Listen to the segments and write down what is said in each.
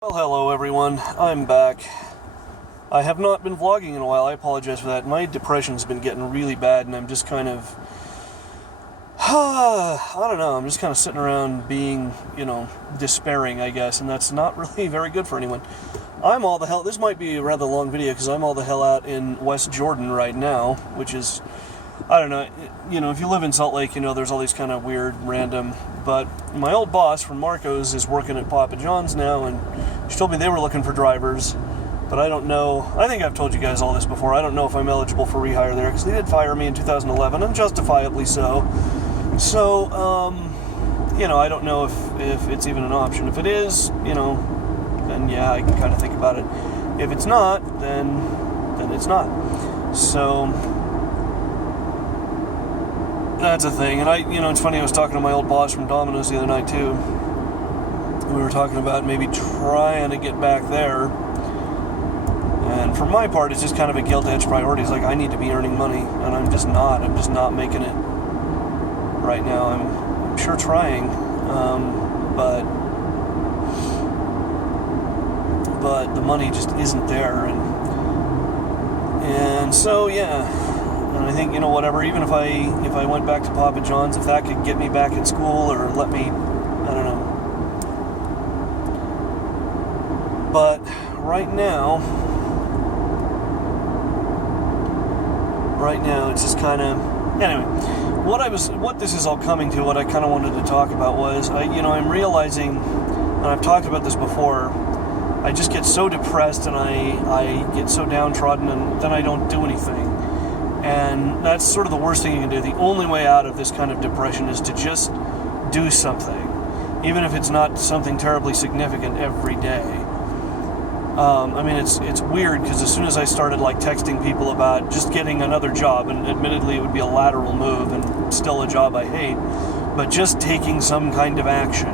Well, hello everyone. I'm back. I have not been vlogging in a while. I apologize for that. My depression's been getting really bad, and I'm just kind of... I don't know. I'm just kind of sitting around being, despairing, I guess, and that's not really very good for anyone. I'm all the hell... This might be a rather long video, because I'm all the hell out in West Jordan right now, which is... I don't know. If you live in Salt Lake, there's all these kind of weird, random... But my old boss from Marco's is working at Papa John's now, and she told me they were looking for drivers, but I don't know. I think I've told you guys all this before. I don't know if I'm eligible for rehire there, because they did fire me in 2011, and justifiably so. So, I don't know if it's even an option. If it is, then yeah, I can kind of think about it. If it's not, then it's not. So... that's a thing. And it's funny, I was talking to my old boss from Domino's the other night too. We were talking about maybe trying to get back there. And for my part, it's just kind of a guilt-edged priority. It's like, I need to be earning money, and I'm just not. I'm just not making it right now. I'm sure trying, but the money just isn't there. And so, yeah. And I think, whatever, even if I went back to Papa John's, if that could get me back in school or let me, I don't know. But right now, it's just kind of, anyway, what this is all coming to, what I kind of wanted to talk about was, I'm realizing, and I've talked about this before, I just get so depressed and I get so downtrodden, and then I don't do anything. And that's sort of the worst thing you can do. The only way out of this kind of depression is to just do something, even if it's not something terribly significant every day. It's weird, because as soon as I started texting people about just getting another job, and admittedly it would be a lateral move and still a job I hate, but just taking some kind of action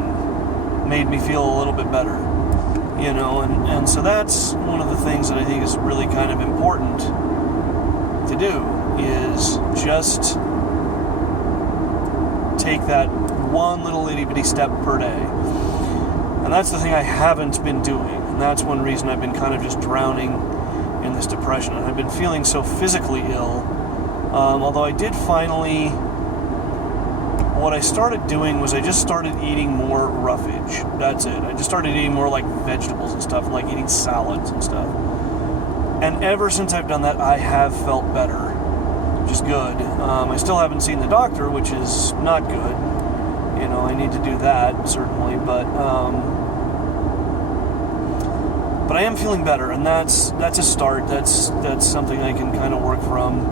made me feel a little bit better, and so that's one of the things that I think is really kind of important to do, is just take that one little itty-bitty step per day. And that's the thing I haven't been doing, and that's one reason I've been kind of just drowning in this depression. And I've been feeling so physically ill, although I did finally... What I started doing was I just started eating more roughage. That's it. I just started eating more vegetables and stuff, and eating salads and stuff. And ever since I've done that, I have felt better, which is good. I still haven't seen the doctor, which is not good. I need to do that, certainly, but I am feeling better, and that's a start. That's something I can kind of work from.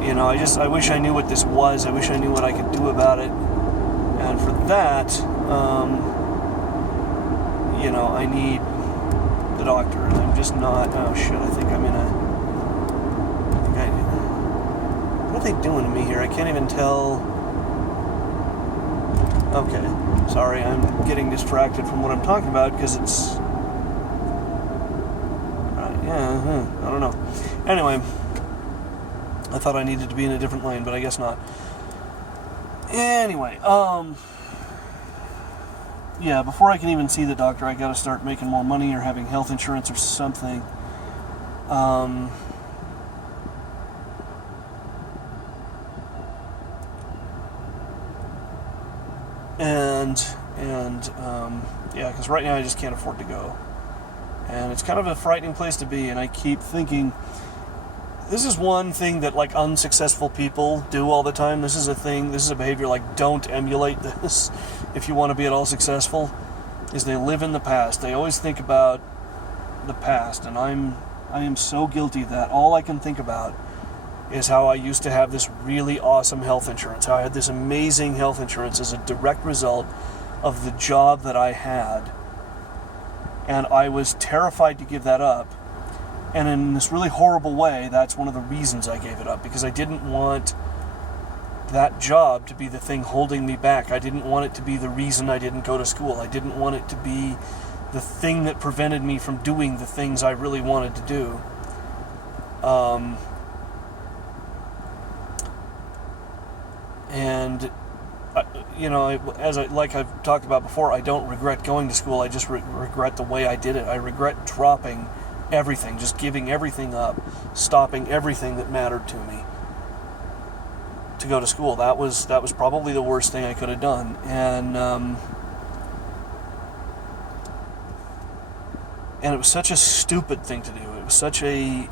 I wish I knew what this was. I wish I knew what I could do about it. And for that, I need the doctor, and I'm just not. Oh shit! I think I'm in a. What are they doing to me here? I can't even tell. Okay, sorry, I'm getting distracted from what I'm talking about because it's. I don't know. Anyway, I thought I needed to be in a different lane, but I guess not. Anyway, yeah, before I can even see the doctor, I gotta start making more money or having health insurance or something. Yeah, because right now I just can't afford to go. And it's kind of a frightening place to be, and I keep thinking, this is one thing that unsuccessful people do all the time. This is a behavior don't emulate this if you want to be at all successful, is they live in the past. They always think about the past, and I am so guilty of that. All I can think about is how I used to have this really awesome health insurance, how I had this amazing health insurance as a direct result of the job that I had. And I was terrified to give that up. And in this really horrible way, that's one of the reasons I gave it up, because I didn't want that job to be the thing holding me back. I didn't want it to be the reason I didn't go to school. I didn't want it to be the thing that prevented me from doing the things I really wanted to do. And like I've talked about before, I don't regret going to school. I just regret the way I did it. I regret dropping everything, just giving everything up, stopping everything that mattered to me to go to school. That was probably the worst thing I could have done. And it was such a stupid thing to do. It was such a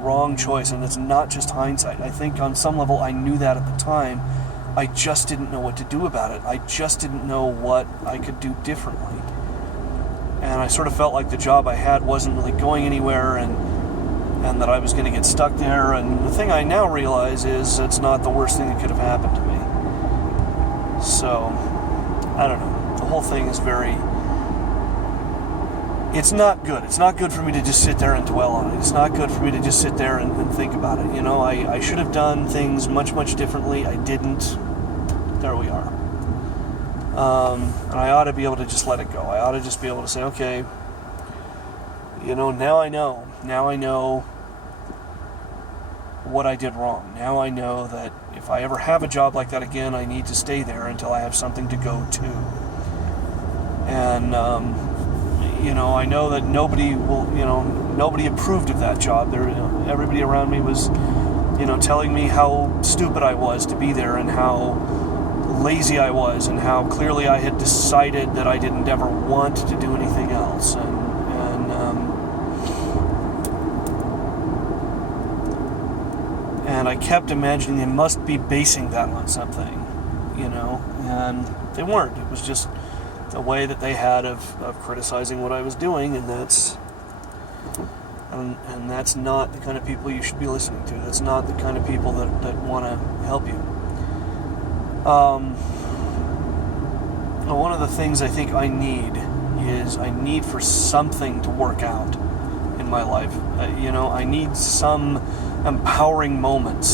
wrong choice, and it's not just hindsight. I think on some level I knew that at the time. I just didn't know what to do about it. I just didn't know what I could do differently. And I sort of felt like the job I had wasn't really going anywhere, and that I was going to get stuck there. And the thing I now realize is it's not the worst thing that could have happened to me. So, I don't know. The whole thing is it's not good. It's not good for me to just sit there and dwell on it. It's not good for me to just sit there and think about it. I should have done things much, much differently. I didn't. There we are. And I ought to be able to just let it go. I ought to just be able to say, okay, now I know. Now I know what I did wrong. Now I know that if I ever have a job like that again, I need to stay there until I have something to go to. And, I know that nobody approved of that job. Everybody around me was, telling me how stupid I was to be there and how lazy I was and how clearly I had decided that I didn't ever want to do anything else. And I kept imagining they must be basing that on something, and they weren't. It was just the way that they had of criticizing what I was doing, and that's not the kind of people you should be listening to. That's not the kind of people that want to help you. One of the things I think I need for something to work out in my life. I need some empowering moment,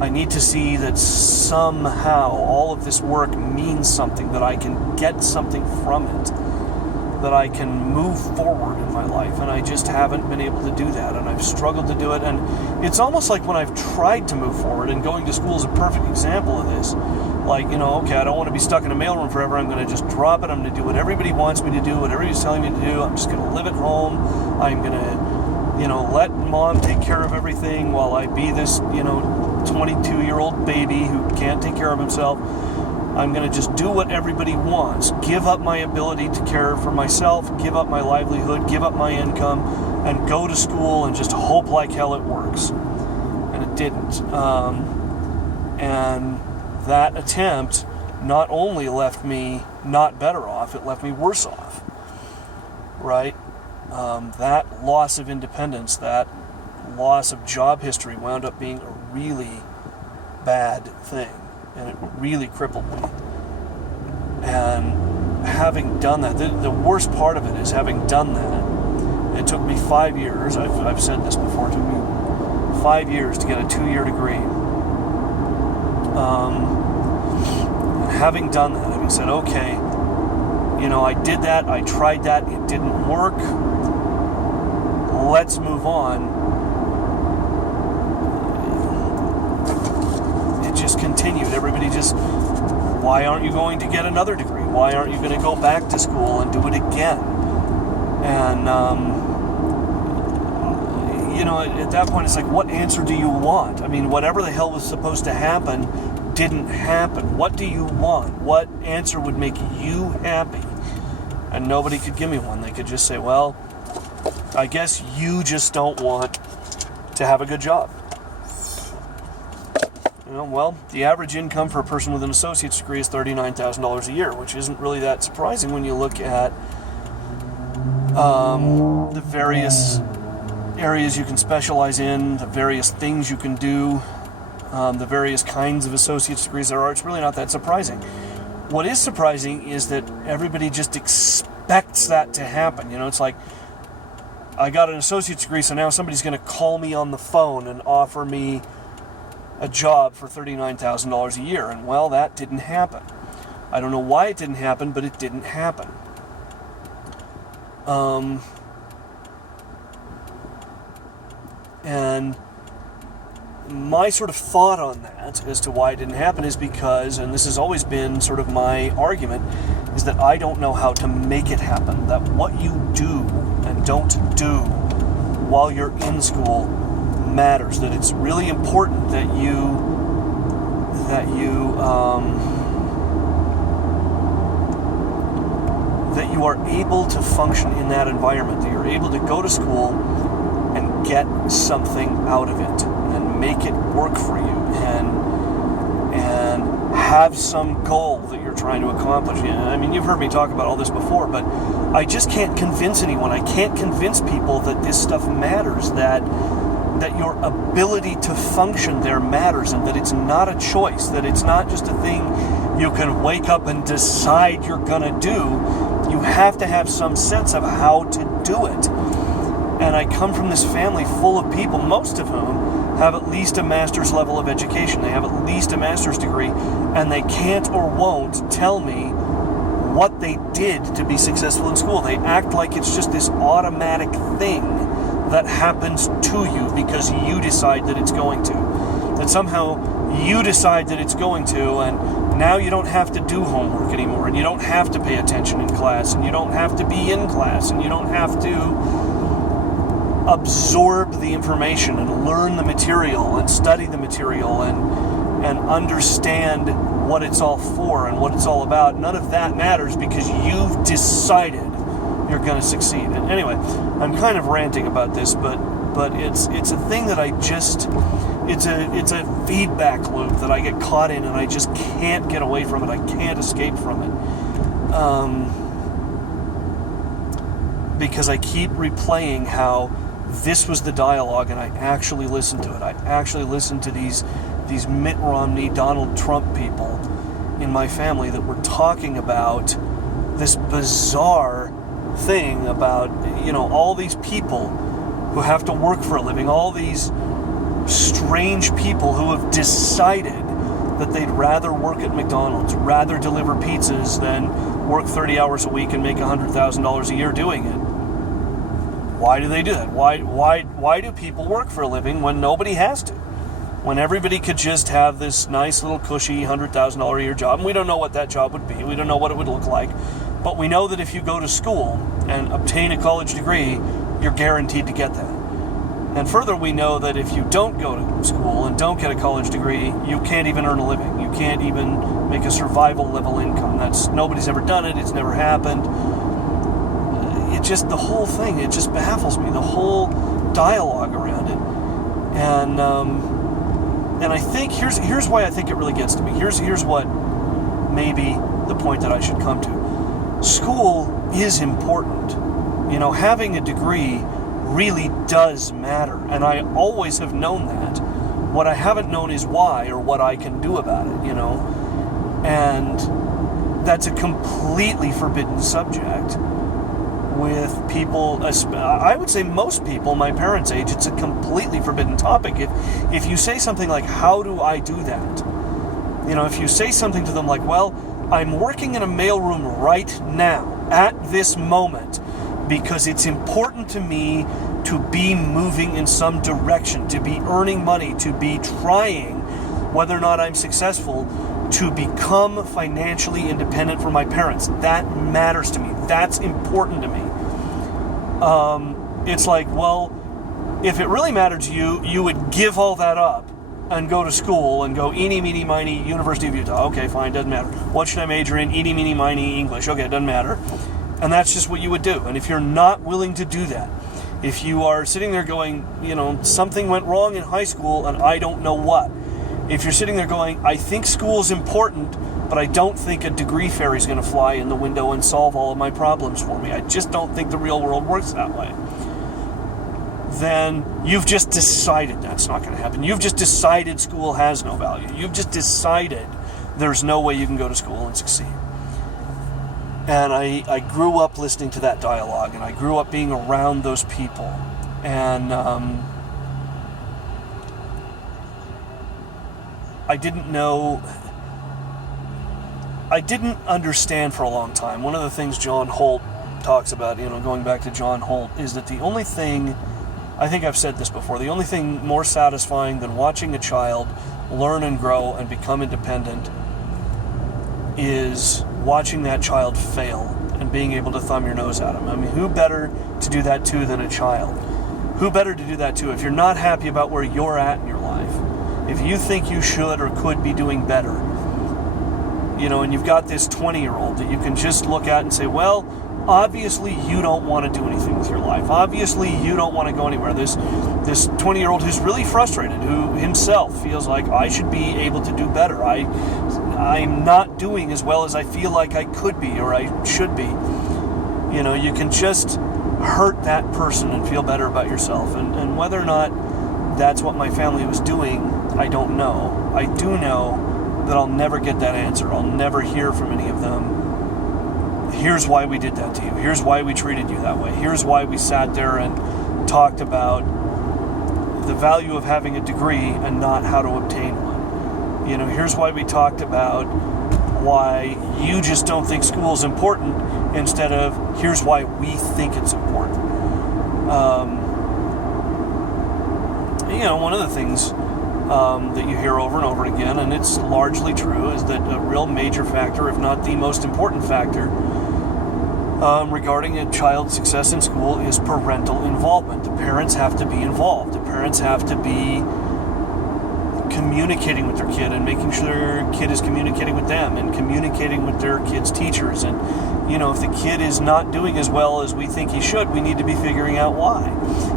I need to see that somehow all of this work means something, that I can get something from it, that I can move forward in my life, and I just haven't been able to do that, and I've struggled to do it. And it's almost like when I've tried to move forward, and going to school is a perfect example of this. Like, okay, I don't want to be stuck in a mailroom forever. I'm going to just drop it. I'm going to do what everybody wants me to do, what everybody's telling me to do. I'm just going to live at home. I'm going to, let mom take care of everything while I be this, 22-year-old baby who can't take care of himself. I'm going to just do what everybody wants, give up my ability to care for myself, give up my livelihood, give up my income, and go to school and just hope like hell it works. And it didn't. And that attempt not only left me not better off, it left me worse off. Right? That loss of independence, that loss of job history wound up being a really bad thing, and it really crippled me. And having done that, the worst part of it is having done that, it took me 5 years, I've said this before, it took me 5 years to get a 2-year degree. Having done that, having said, okay, I did that, I tried that, it didn't work, let's move on. It just continued. Everybody just, why aren't you going to get another degree? Why aren't you going to go back to school and do it again? And, at that point, it's like, what answer do you want? I mean, whatever the hell was supposed to happen didn't happen. What do you want? What answer would make you happy? And nobody could give me one. They could just say, well, I guess you just don't want to have a good job. Well, the average income for a person with an associate's degree is $39,000 a year, which isn't really that surprising when you look at the various areas you can specialize in, the various things you can do, the various kinds of associate's degrees there are. It's really not that surprising. What is surprising is that everybody just expects that to happen. It's like, I got an associate's degree, so now somebody's going to call me on the phone and offer me a job for $39,000 a year. And, well, that didn't happen. I don't know why it didn't happen, but it didn't happen. And my sort of thought on that as to why it didn't happen is because, and this has always been sort of my argument, is that I don't know how to make it happen. That what you do and don't do while you're in school matters. That it's really important that you are able to function in that environment. That you're able to go to school and get something out of it and make it work for you and have some goal that you're trying to accomplish. I mean, you've heard me talk about all this before, but I just can't convince anyone. I can't convince people that this stuff matters, that your ability to function there matters, and that it's not a choice, that it's not just a thing you can wake up and decide you're going to do. You have to have some sense of how to do it. And I come from this family full of people, most of whom have at least a master's level of education. They have at least a master's degree, and they can't or won't tell me what they did to be successful in school. They act like it's just this automatic thing that happens to you because you decide that it's going to. That somehow you decide that it's going to, and now you don't have to do homework anymore, and you don't have to pay attention in class, and you don't have to be in class, and you don't have to absorb the information and learn the material and study the material and understand what it's all for and what it's all about. None of that matters because you've decided you're going to succeed. And anyway, I'm kind of ranting about this, but it's a thing that it's a feedback loop that I get caught in, and I just can't get away from it. I can't escape from it. Because I keep replaying how this was the dialogue, and I actually listened to it. I actually listened to these Mitt Romney, Donald Trump people in my family that were talking about this bizarre thing about, all these people who have to work for a living, all these strange people who have decided that they'd rather work at McDonald's, rather deliver pizzas than work 30 hours a week and make $100,000 a year doing it. Why do they do that? Why do people work for a living when nobody has to? When everybody could just have this nice little cushy $100,000 a year job, and we don't know what that job would be. We don't know what it would look like. But we know that if you go to school and obtain a college degree, you're guaranteed to get that. And further, we know that if you don't go to school and don't get a college degree, you can't even earn a living. You can't even make a survival level income. Nobody's ever done it. It's never happened. The whole thing, it just baffles me. The whole dialogue around it. And I think here's why I think it really gets to me. Here's what maybe the point that I should come to. School is important. Having a degree really does matter, and I always have known that. What I haven't known is why, or what I can do about it, and that's a completely forbidden subject with people. I would say most people my parents' age, it's a completely forbidden topic. If you say something like, how do I do that? If you say something to them like, well, I'm working in a mailroom right now, at this moment, because it's important to me to be moving in some direction, to be earning money, to be trying, whether or not I'm successful, to become financially independent from my parents. That matters to me. That's important to me. It's like, well, if it really mattered to you, you would give all that up and go to school and go eeny, meeny, miny, University of Utah. Okay, fine, doesn't matter. What should I major in? Eeny, meeny, miny, English. Okay, doesn't matter. And that's just what you would do. And if you're not willing to do that, if you are sitting there going, something went wrong in high school and I don't know what. If you're sitting there going, I think school's important, but I don't think a degree fairy's going to fly in the window and solve all of my problems for me. I just don't think the real world works that way. Then you've just decided that's not going to happen. You've just decided school has no value. You've just decided there's no way you can go to school and succeed. And I grew up listening to that dialogue, and I grew up being around those people. And I didn't understand for a long time. One of the things John Holt talks about, going back to John Holt, is that the only thing I think I've said this before, the only thing more satisfying than watching a child learn and grow and become independent is watching that child fail and being able to thumb your nose at them. I mean, who better to do that to than a child? Who better to do that to if you're not happy about where you're at in your life? If you think you should or could be doing better, and you've got this 20-year-old that you can just look at and say, well, obviously you don't want to do anything with your life. Obviously you don't want to go anywhere. This 20-year-old who's really frustrated, who himself feels like I should be able to do better. I'm not doing as well as I feel like I could be or I should be. You can just hurt that person and feel better about yourself. And whether or not that's what my family was doing, I don't know. I do know that I'll never get that answer. I'll never hear from any of them. Here's why we did that to you. Here's why we treated you that way. Here's why we sat there and talked about the value of having a degree and not how to obtain one. Here's why we talked about why you just don't think school is important instead of here's why we think it's important. One of the things that you hear over and over again, and it's largely true, is that a real major factor, if not the most important factor, regarding a child's success in school is parental involvement. The parents have to be involved. The parents have to be communicating with their kid and making sure their kid is communicating with them and communicating with their kid's teachers. And, if the kid is not doing as well as we think he should, we need to be figuring out why.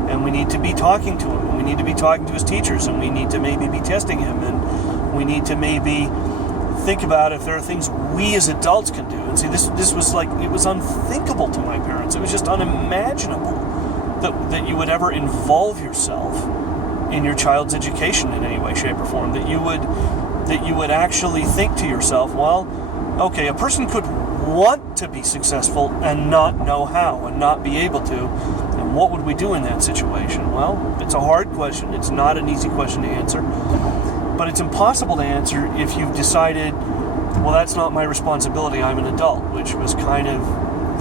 And we need to be talking to him. And we need to be talking to his teachers. And we need to maybe be testing him. And we need to maybe think about if there are things we as adults can do. And see, this was like, it was unthinkable to my parents. It was just unimaginable that you would ever involve yourself in your child's education in any way, shape, or form. That you would actually think to yourself, well, okay, a person could want to be successful and not know how and not be able to. And what would we do in that situation? Well, it's a hard question. It's not an easy question to answer. But it's impossible to answer if you've decided, well, that's not my responsibility, I'm an adult, which was kind of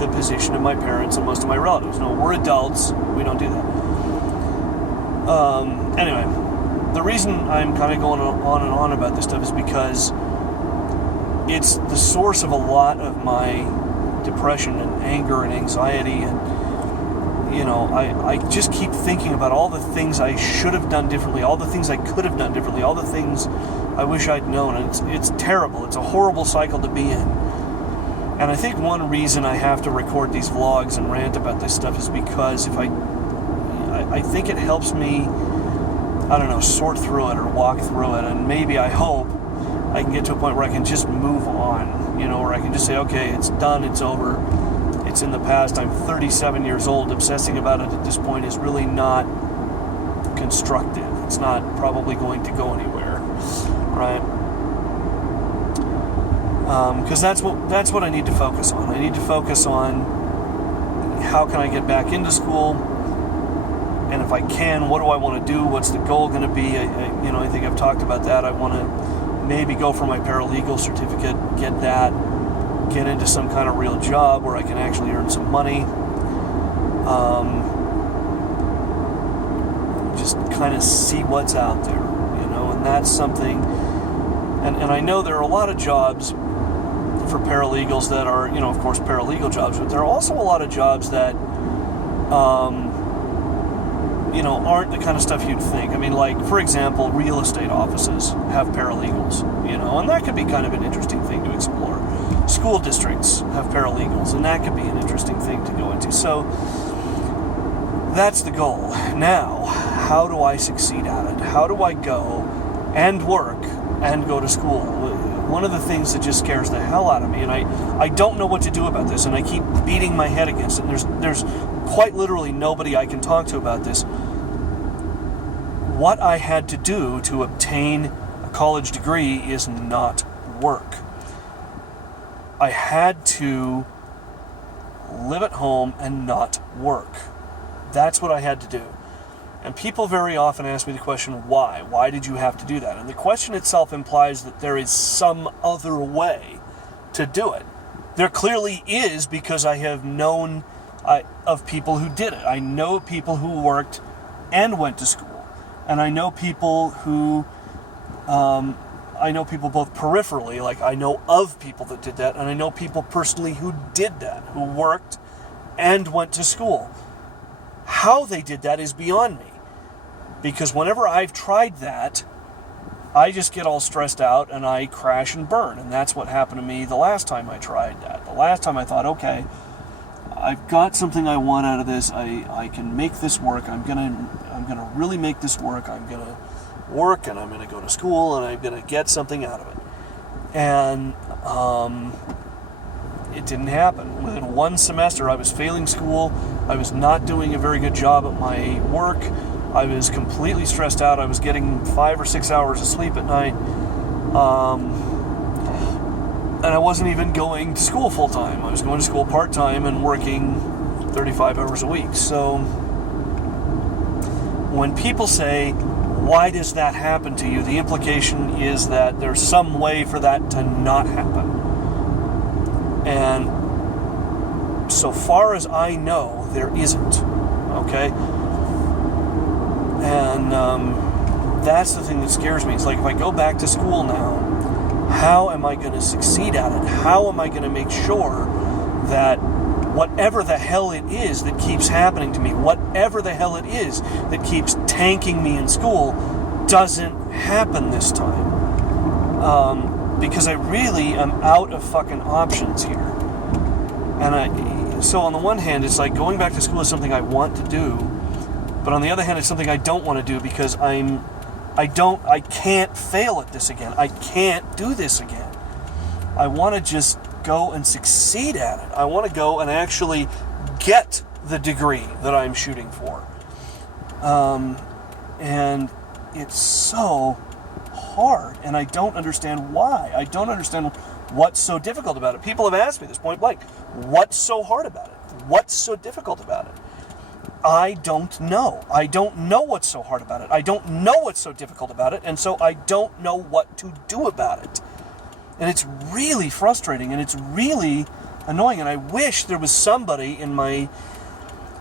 the position of my parents and most of my relatives. No, we're adults, we don't do that. Anyway, the reason I'm kind of going on and on about this stuff is because it's the source of a lot of my depression and anger and anxiety, and I just keep thinking about all the things I should have done differently, all the things I could have done differently, all the things I wish I'd known, and it's terrible. It's a horrible cycle to be in. And I think one reason I have to record these vlogs and rant about this stuff is because I think it helps me, sort through it or walk through it, and maybe I hope I can get to a point where I can just move on, where I can just say, okay, it's done, it's over, it's in the past, I'm 37 years old, obsessing about it at this point is really not constructive. It's not probably going to go anywhere, right? Because that's what I need to focus on. I need to focus on how can I get back into school, and if I can, what do I want to do? What's the goal going to be? I think I've talked about that. I want to maybe go for my paralegal certificate, get that, get into some kind of real job where I can actually earn some money. Just kind of see what's out there, and that's something. And I know there are a lot of jobs for paralegals that are, of course, paralegal jobs, but there are also a lot of jobs that, aren't the kind of stuff you'd think. I mean, like, for example, real estate offices have paralegals, and that could be kind of an interesting thing to explore. School districts have paralegals, and that could be an interesting thing to go into. So that's the goal. Now, how do I succeed at it? How do I go and work and go to school? One of the things that just scares the hell out of me, and I don't know what to do about this, and I keep beating my head against it, and there's quite literally nobody I can talk to about this. What I had to do to obtain a college degree is not work. I had to live at home and not work. That's what I had to do. And people very often ask me the question, why? Why did you have to do that? And the question itself implies that there is some other way to do it. There clearly is, because I have known of people who did it. I know people who worked and went to school. And I know people who, I know people both peripherally, like I know of people that did that, and I know people personally who did that, who worked and went to school. How they did that is beyond me. Because whenever I've tried that, I just get all stressed out and I crash and burn. And that's what happened to me the last time I tried that. The last time I thought, okay, I've got something I want out of this. I can make this work. I'm gonna really make this work. I'm gonna work and I'm gonna go to school and I'm gonna get something out of it. And it didn't happen. Within one semester, I was failing school. I was not doing a very good job at my work. I was completely stressed out. I was getting 5 or 6 hours of sleep at night. And I wasn't even going to school full time. I was going to school part time and working 35 hours a week. So when people say, why does that happen to you? The implication is that there's some way for that to not happen. And so far as I know, there isn't. Okay? And that's the thing that scares me. It's like, if I go back to school now, how am I going to succeed at it? How am I going to make sure that whatever the hell it is that keeps happening to me, whatever the hell it is that keeps tanking me in school, doesn't happen this time? Because I really am out of fucking options here. And so on the one hand, it's like going back to school is something I want to do, but on the other hand, it's something I don't want to do because I can't fail at this again. I can't do this again. I want to just go and succeed at it. I want to go and actually get the degree that I'm shooting for. And it's so hard, and I don't understand why. I don't understand what's so difficult about it. People have asked me this point blank. What's so hard about it? What's so difficult about it? I don't know. I don't know what's so hard about it. I don't know what's so difficult about it, and so I don't know what to do about it. And it's really frustrating, and it's really annoying, and I wish there was somebody in my...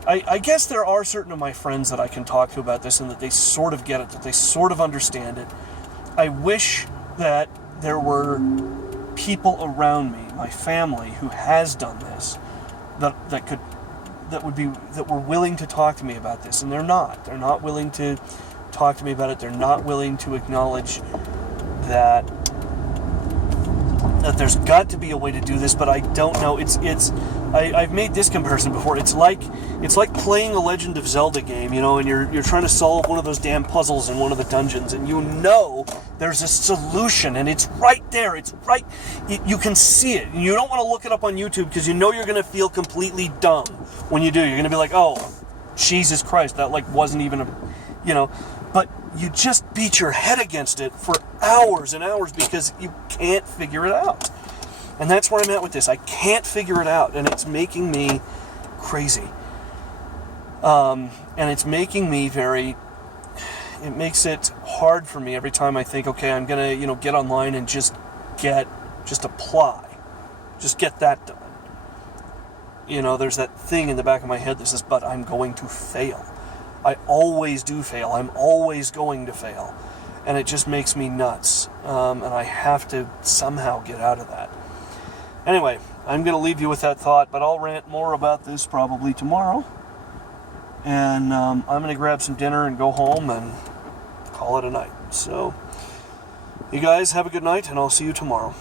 I guess there are certain of my friends that I can talk to about this and that they sort of get it, that they sort of understand it. I wish that there were people around me, my family, who has done this, that were willing to talk to me about this, and they're not. They're not willing to talk to me about it. They're not willing to acknowledge that there's got to be a way to do this, but I don't know. I've made this comparison before. It's like playing a Legend of Zelda game, and you're trying to solve one of those damn puzzles in one of the dungeons, and there's a solution, and it's right there. It's right. You can see it, and you don't want to look it up on YouTube because you're going to feel completely dumb when you do. You're going to be like, oh, Jesus Christ, that wasn't even but you just beat your head against it for hours and hours because you can't figure it out. And that's where I'm at with this. I can't figure it out, and it's making me crazy. And it's making me it makes it hard for me every time I think, okay, I'm going to, get online and just apply. Just get that done. There's that thing in the back of my head that says, but I'm going to fail. I always do fail. I'm always going to fail. And it just makes me nuts. And I have to somehow get out of that. Anyway, I'm going to leave you with that thought, but I'll rant more about this probably tomorrow. And I'm going to grab some dinner and go home and call it a night. So, you guys have a good night, and I'll see you tomorrow.